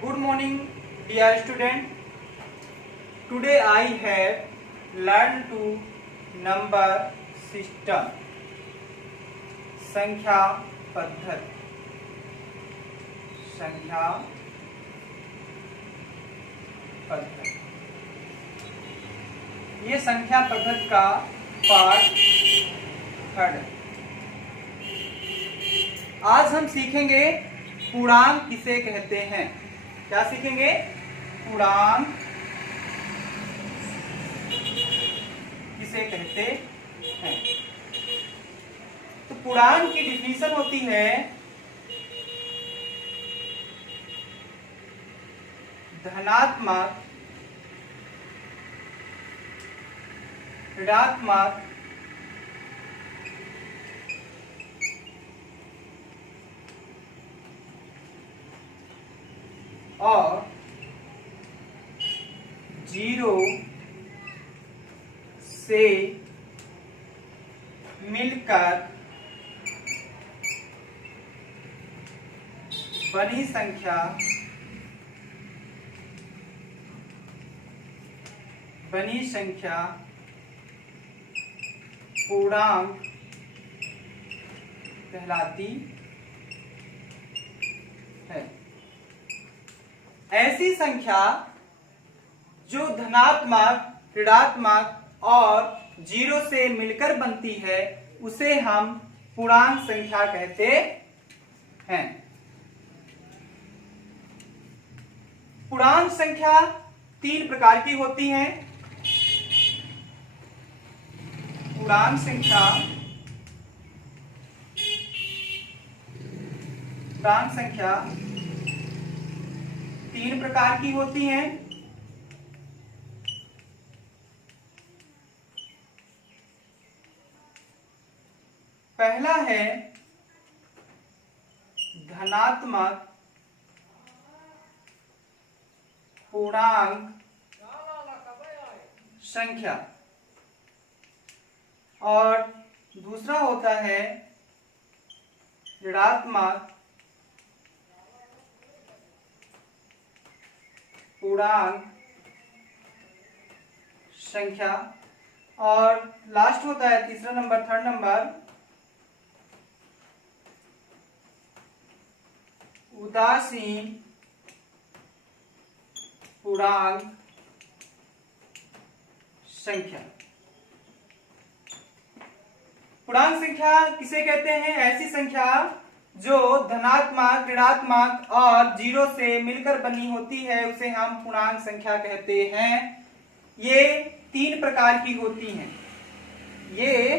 Good morning, dear student. Today I have learned to number system, संख्या पद्धति, संख्या पद्धति। ये संख्या पद्धति का पार्ट थर्ड। आज हम सीखेंगे पूर्णांक किसे कहते हैं। क्या सीखेंगे? पूर्णांक किसे कहते हैं। तो पूर्णांक की डिफिनीशन होती है धनात्मक, ऋणात्मक, और जीरो से मिलकर बनी संख्या पूर्णांक कहलाती है। ऐसी संख्या जो धनात्मक, ऋणात्मक और जीरो से मिलकर बनती है उसे हम पूर्णांक संख्या कहते हैं। पूर्णांक संख्या तीन प्रकार की होती हैं। पूर्णांक संख्या तीन प्रकार की होती हैं। पहला है धनात्मक पूर्णांक संख्या और दूसरा होता है ऋणात्मक पूर्णांक संख्या और लास्ट होता है तीसरा नंबर, थर्ड नंबर, उदासीन पूर्णांक संख्या। पूर्णांक संख्या किसे कहते हैं? ऐसी संख्या जो धनात्मक, ऋणात्मक और जीरो से मिलकर बनी होती है उसे हम पूर्णांक संख्या कहते हैं। ये तीन प्रकार की होती हैं। ये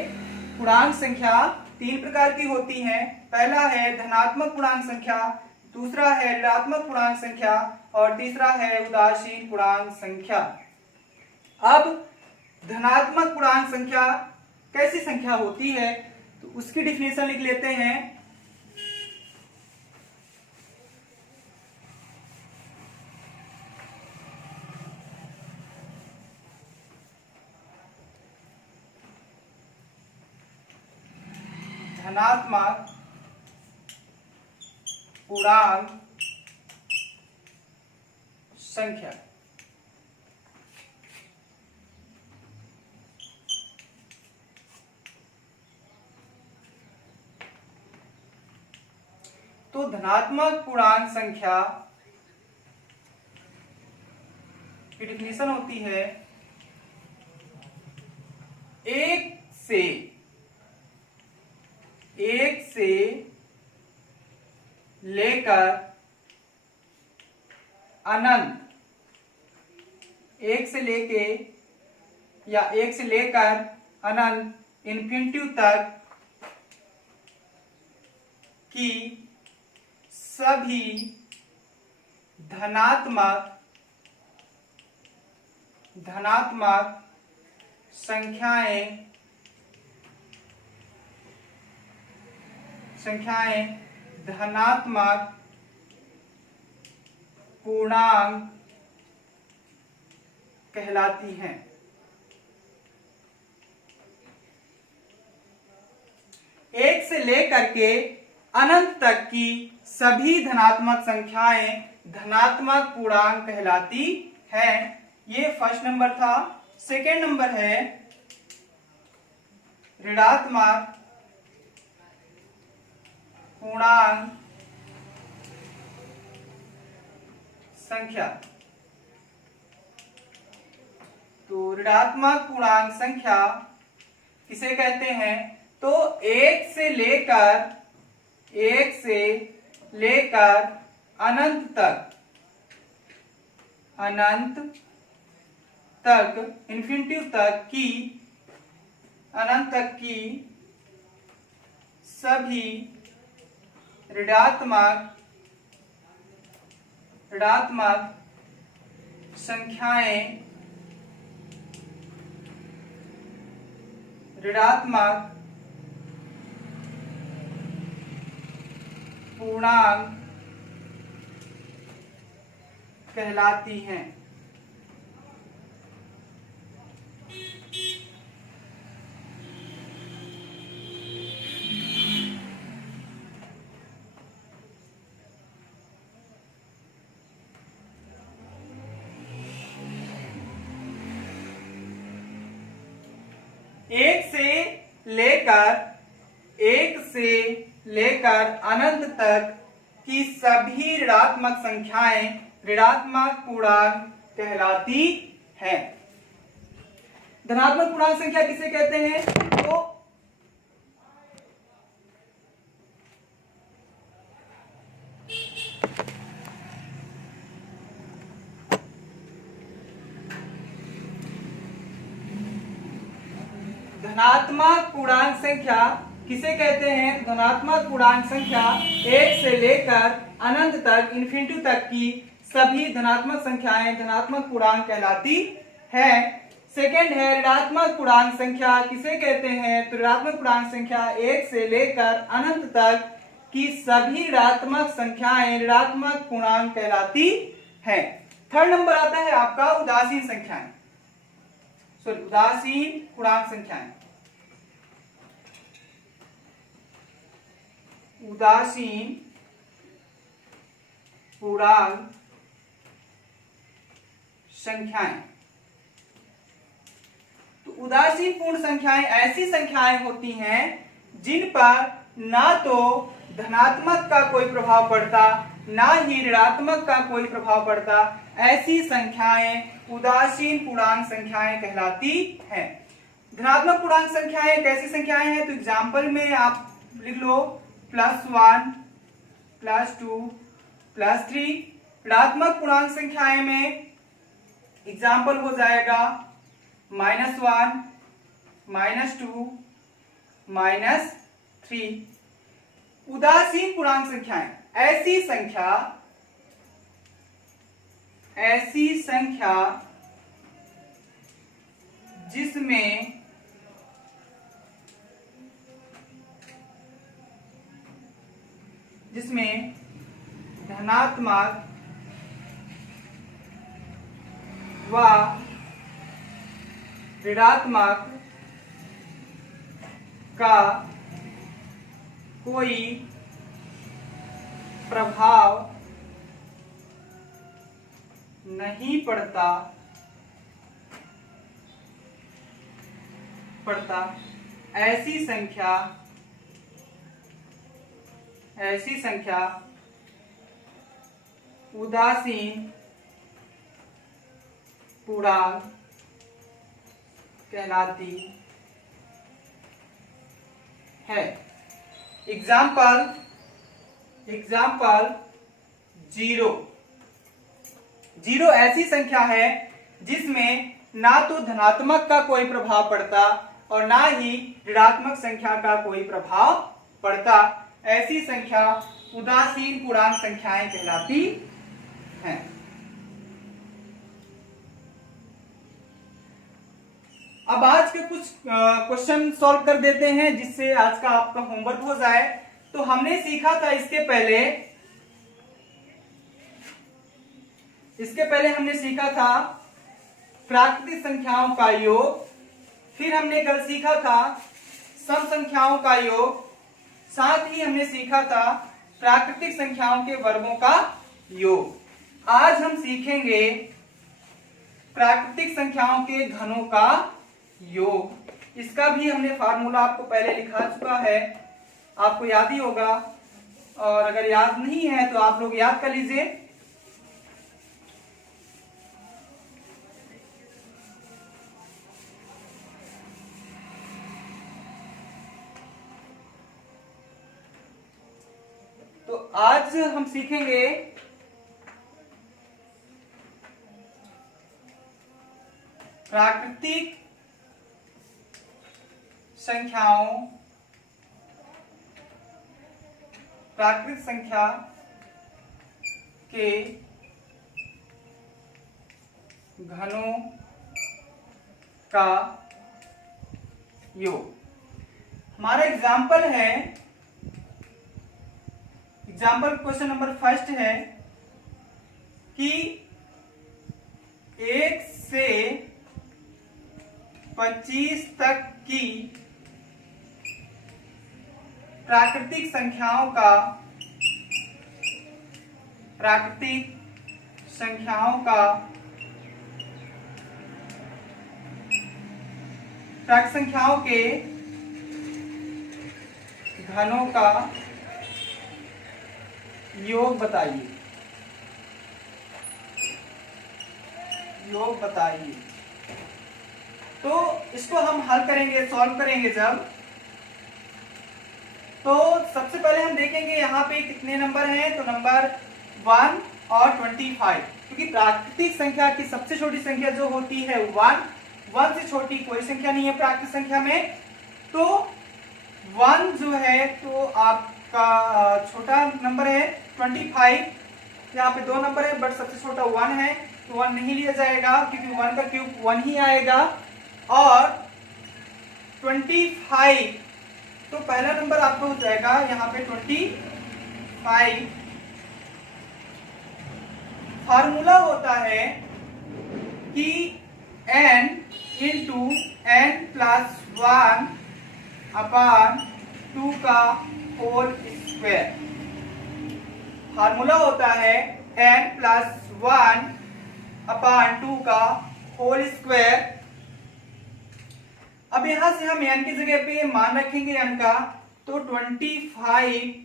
पूर्णांक संख्या तीन प्रकार की होती हैं। पहला है धनात्मक पूर्णांक संख्या, दूसरा है ऋणात्मक पूर्णांक संख्या और तीसरा है उदासीन पूर्णांक संख्या। अब धनात्मक पूर्णांक संख्या कैसी संख्या होती है तो उसकी डिफिनेशन लिख लेते हैं। धनात्मक पूर्णांक संख्या तो धनात्मक पूर्णांक संख्या की डिफिनीशन होती है एक से लेकर अनंत, एक से लेके या एक से लेकर अनंत इन्फिनिटी तक की सभी धनात्मक संख्याएं धनात्मक पूर्णांक कहलाती हैं। एक से लेकर के अनंत तक की सभी धनात्मक संख्याएं धनात्मक पूर्णांक कहलाती हैं। ये फर्स्ट नंबर था। सेकेंड नंबर है ऋणात्मक पूर्णांक संख्या। तो ऋणात्मक पूर्णांक संख्या किसे कहते हैं? तो एक से लेकर अनंत तक इन्फिनिटी तक की सभी ऋणात्मक संख्याएं ऋणात्मक पूर्णांक कहलाती हैं। एक से लेकर अनंत तक की सभी ऋणात्मक संख्याएं ऋणात्मक पूर्णांक कहलाती हैं। धनात्मक पूर्णांक संख्या किसे कहते हैं? तो धनात्मक पूर्णांक संख्या किसे कहते हैं? धनात्मक पूर्णांक संख्या एक से लेकर अनंत तक इन्फिनिटी तक की सभी धनात्मक संख्याएं धनात्मक पूर्णांक कहलाती है। सेकंड है ऋणात्मक पूर्णांक संख्या किसे कहते हैं? तो ऋणात्मक पूर्णांक संख्या एक से लेकर अनंत तक की सभी ऋणात्मक संख्याएं ऋणात्मक पूर्णांक कहलाती है। थर्ड नंबर आता है आपका उदासीन संख्याएं, सॉरी उदासीन पूर्णांक संख्याएं। उदासीन पूर्णांक संख्याएं। तो उदासीन पूर्ण संख्याएं ऐसी संख्याएं होती हैं जिन पर ना तो धनात्मक का कोई प्रभाव पड़ता ना ही ऋणात्मक का कोई प्रभाव पड़ता। ऐसी संख्याएं उदासीन पूर्णांक संख्याएं कहलाती हैं। धनात्मक पूर्णांक संख्याएं कैसी संख्याएं हैं? तो एग्जाम्पल में आप लिख लो +1, +2, +3। ऋणात्मक पूर्णांक संख्याएं में एग्जाम्पल हो जाएगा -1, -2, -3। उदासीन पूर्णांक संख्याएं ऐसी संख्या जिसमें धनात्मक व ऋणात्मक का कोई प्रभाव नहीं पड़ता ऐसी संख्या उदासीन पूर्णांक कहलाती है। एग्जाम्पल 0 ऐसी संख्या है जिसमें ना तो धनात्मक का कोई प्रभाव पड़ता और ना ही ऋणात्मक संख्या का कोई प्रभाव पड़ता। ऐसी संख्या उदासीन पूर्णांक संख्याएं कहलाती हैं। अब आज के कुछ क्वेश्चन सॉल्व कर देते हैं जिससे आज का आपका होमवर्क हो जाए। तो हमने सीखा था इसके पहले हमने सीखा था प्राकृतिक संख्याओं का योग, फिर हमने कल सीखा था सम संख्याओं का योग, साथ ही हमने सीखा था प्राकृतिक संख्याओं के वर्गों का योग। आज हम सीखेंगे प्राकृतिक संख्याओं के घनों का योग। इसका भी हमने फार्मूला आपको पहले लिखा चुका है, आपको याद ही होगा, और अगर याद नहीं है तो आप लोग याद कर लीजिए। तो आज हम सीखेंगे प्राकृतिक प्राकृतिक संख्या के घनों का योग। हमारा एग्जाम्पल है, एग्जाम्पल क्वेश्चन नंबर फर्स्ट है कि 1 से 25 तक की प्राकृतिक संख्याओं का के घनों का योग बताइए। तो इसको हम हल करेंगे, सॉल्व करेंगे जब, तो सबसे पहले हम देखेंगे यहाँ पे कितने नंबर हैं। तो नंबर 1 और 25, क्योंकि प्राकृतिक संख्या की सबसे छोटी संख्या जो होती है 1 से छोटी कोई संख्या नहीं है प्राकृतिक संख्या में। तो 1 जो है तो आपका छोटा नंबर है। 25 यहाँ पे 2 नंबर है बट सबसे छोटा 1 है, तो 1 नहीं लिया जाएगा क्योंकि 1 का क्यूब 1 ही आएगा। और 25, तो पहला नंबर आपका हो जाएगा यहाँ पे 25। फार्मूला होता है कि n into n plus 1 upon 2 का होल स्क्वायर। फार्मूला होता है n प्लस 1 अपान 2 का होल स्क्वायर। अब यहां से हम n की जगह पे मान रखेंगे n का, तो 25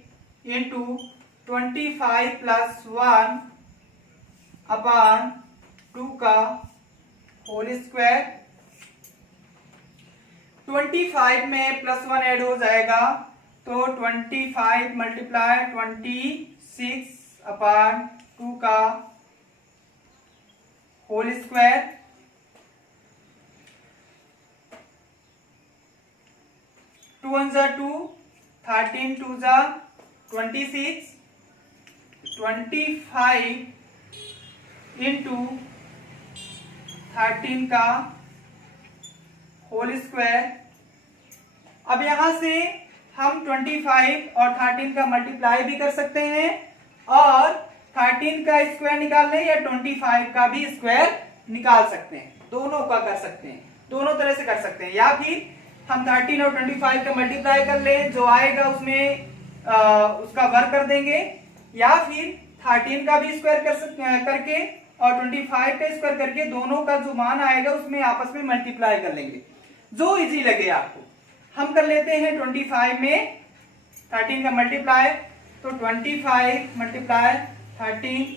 इंटू 25 प्लस 1 अपान 2 का होल स्क्वायर। 25 में प्लस 1 ऐड हो जाएगा, तो 25 मल्टीप्लाई 26 अपान 2 का होल स्क्वायर। 2 1 जा 2, 13 2 जा 26, 25 इंटू 13 का होल स्क्वायर। अब यहां से हम 25 और 13 का मल्टीप्लाई भी कर सकते हैं और 13 का स्क्वायर निकाल लें या 25 का भी स्क्वायर निकाल सकते हैं। दोनों का कर सकते हैं, दोनों तरह से कर सकते हैं। या फिर हम 13 और 25 का मल्टीप्लाई कर लें, जो आएगा उसमें उसका वर्ग कर देंगे, या फिर 13 का भी स्क्वायर करके और 25 का स्क्वायर करके दोनों का जो मान आएगा उसमें आपस में मल्टीप्लाई कर लेंगे, जो इजी लगे आपको। हम कर लेते हैं 25 में 13 का मल्टीप्लाई, तो 25 मल्टीप्लाई 13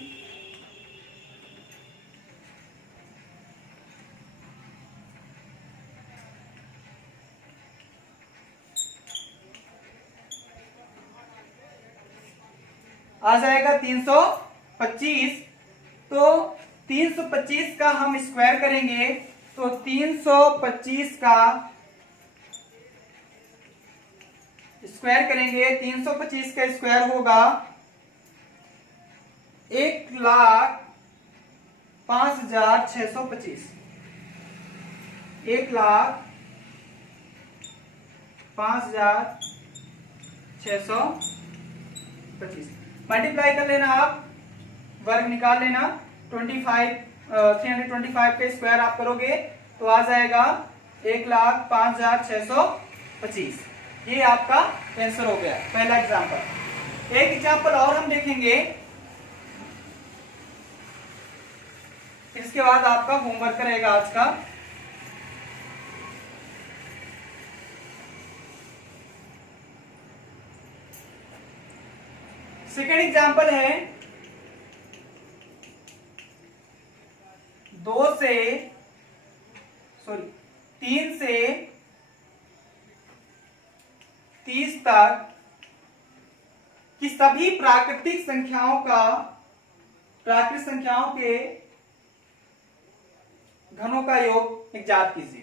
आ जाएगा 325। तो 325 का हम स्क्वायर करेंगे, तो 325 का स्क्वायर करेंगे, 325 का स्क्वायर होगा 1,05,625। 1,05,625 मल्टीप्लाई कर लेना, आप वर्ग निकाल लेना। 325 के स्क्वायर आप करोगे तो आ जाएगा 1,05,625। ये आपका आंसर हो गया पहला एग्जाम्पल। एक एग्जाम्पल और हम देखेंगे, इसके बाद आपका होमवर्क रहेगा आज का। सेकेंड एग्जाम्पल है 3 से 30 तक की सभी प्राकृतिक संख्याओं के घनों का योग ज्ञात कीजिए।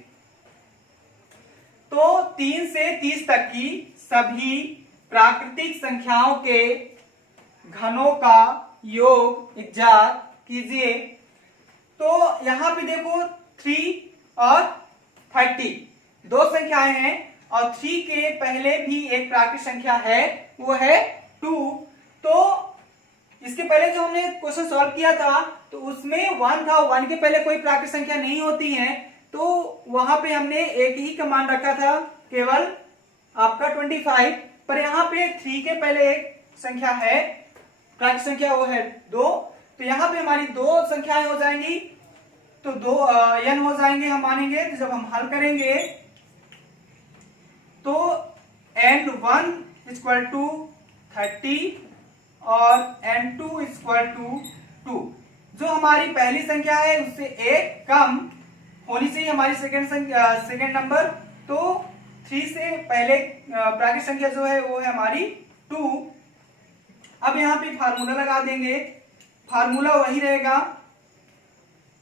तो 3 से 30 तक की सभी प्राकृतिक संख्याओं के घनों का योग ज्ञात कीजिए। तो यहां पे देखो 3 और 30 दो संख्याएं हैं और 3 के पहले भी एक प्राकृतिक संख्या है, वो है 2। तो इसके पहले जो हमने क्वेश्चन सॉल्व किया था तो उसमें 1 था, 1 के पहले कोई प्राकृतिक संख्या नहीं होती है, तो वहां पे हमने एक ही का मान रखा था, केवल आपका 25। पर यहाँ पे 3 के पहले एक संख्या है प्राकृतिक संख्या, वो है 2। तो यहाँ पे हमारी दो संख्याएं हो जाएंगी, तो 2 n हो जाएंगे हम मानेंगे। तो जब हम हल करेंगे तो n1 इक्वल टू 30 और n2 इक्वल टू 2। जो हमारी पहली संख्या है उससे एक कम होनी चाहिए हमारी सेकेंड नंबर। तो 3 से पहले प्राकृतिक संख्या जो है वो है हमारी 2। अब यहाँ पे फार्मूला लगा देंगे, फार्मूला वही रहेगा,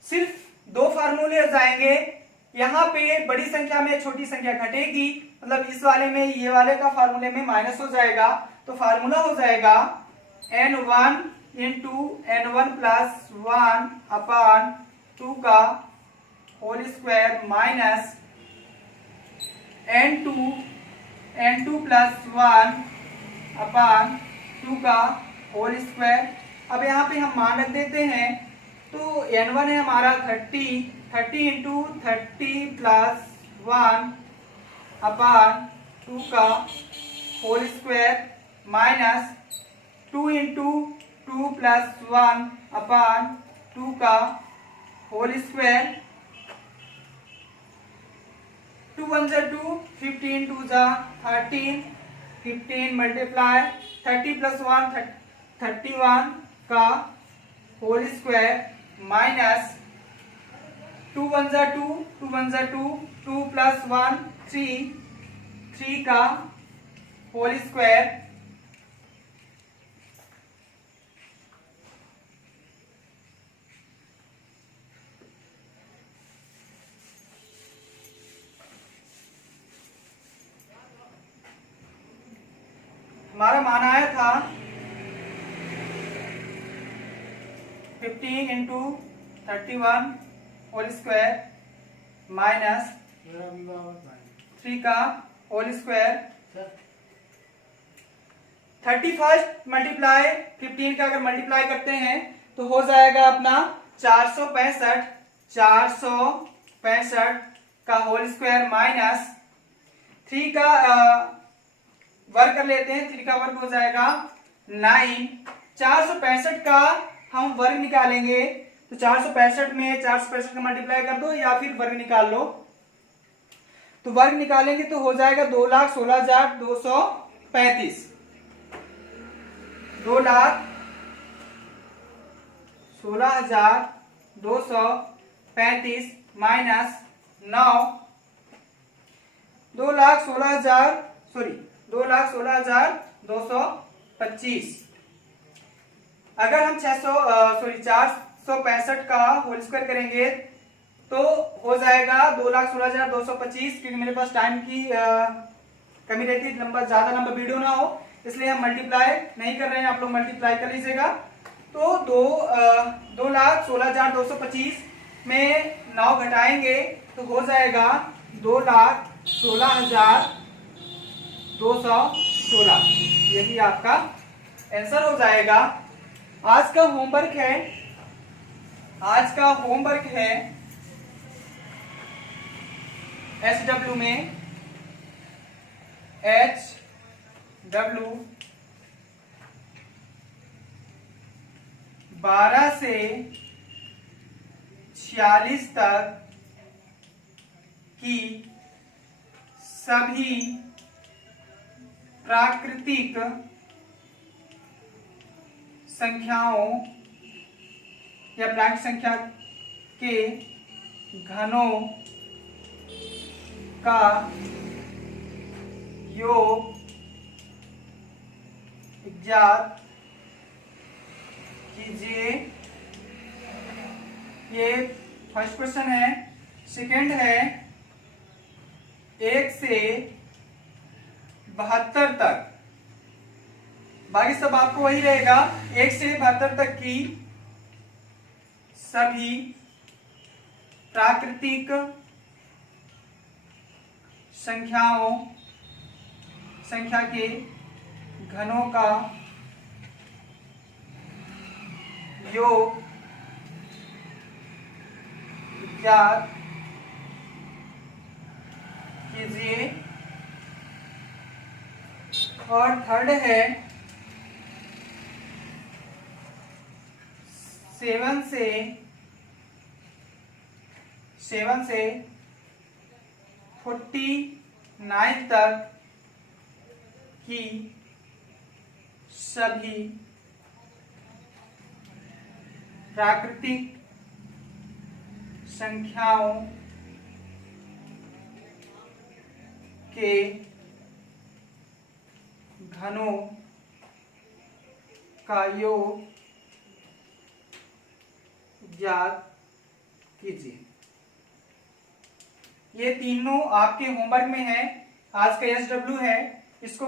सिर्फ 2 फार्मूले हो जाएंगे। यहाँ पे बड़ी संख्या में छोटी संख्या घटेगी, मतलब इस वाले में ये वाले का फार्मूले में माइनस हो जाएगा। तो फार्मूला हो जाएगा n1 into n1 plus 1 upon 2 का whole square minus n2 plus 1 upon 2 का होल स्क्वायर। अब यहाँ पे हम मान रख देते हैं, तो n1 है हमारा 30 इंटू 30 प्लस 1 अपान 2 का whole square minus 2 into 2 plus 1 upon 2 का होल स्क्वायर। 2 1 जा 2, 15 2 जा 13, 15 मल्टीप्लाई 30 प्लस 1 31 का होल स्क्वायर माइनस 2 1 जा 2, 2 1 जा 2, 2 प्लस 1 3 का होल स्क्वायर। हमारा मान आया था 15 इंटू 31 होल स्क्वायर माइनस 3 का होल स्क्वायर। 31 मल्टीप्लाई 15 का अगर मल्टीप्लाई करते हैं तो हो जाएगा अपना 465 का होल स्क्वायर माइनस 3 का वर्ग कर लेते हैं, 3 का वर्ग हो जाएगा 9। 465 का हम वर्ग निकालेंगे तो 465 में 465 का मल्टीप्लाई कर दो या फिर वर्ग निकाल लो। तो वर्ग निकालेंगे तो हो जाएगा 2,16,235 2,16,235 माइनस 9 2,16,225। अगर हम 465 का होल स्क्वायर करेंगे तो हो जाएगा 2,16,225। क्योंकि मेरे पास टाइम की कमी रहती है, ज्यादा लंबा वीडियो ना हो, इसलिए हम मल्टीप्लाई नहीं कर रहे हैं, आप लोग मल्टीप्लाई कर लीजिएगा। तो 2,16,225 में 9 घटाएंगे तो हो जाएगा 2,16,216। यही आपका आंसर हो जाएगा। आज का होमवर्क है SW में HW 12 से 46 तक की सभी प्राकृतिक संख्याओं या प्राकृतिक संख्या के घनों का योग ज्ञात कीजिए। ये फर्स्ट क्वेश्चन है। सेकंड है 1 से 72 तक, बाकी सब आपको वही रहेगा। 1 से 72 तक की सभी प्राकृतिक संख्या के घनों का योग ज्ञात कीजिए। और थर्ड है 7 से 49 तक की सभी प्राकृतिक संख्याओं के घनों का योग ज्ञात कीजिए। ये तीनों आपके होमवर्क में है। आज का SW है, इसको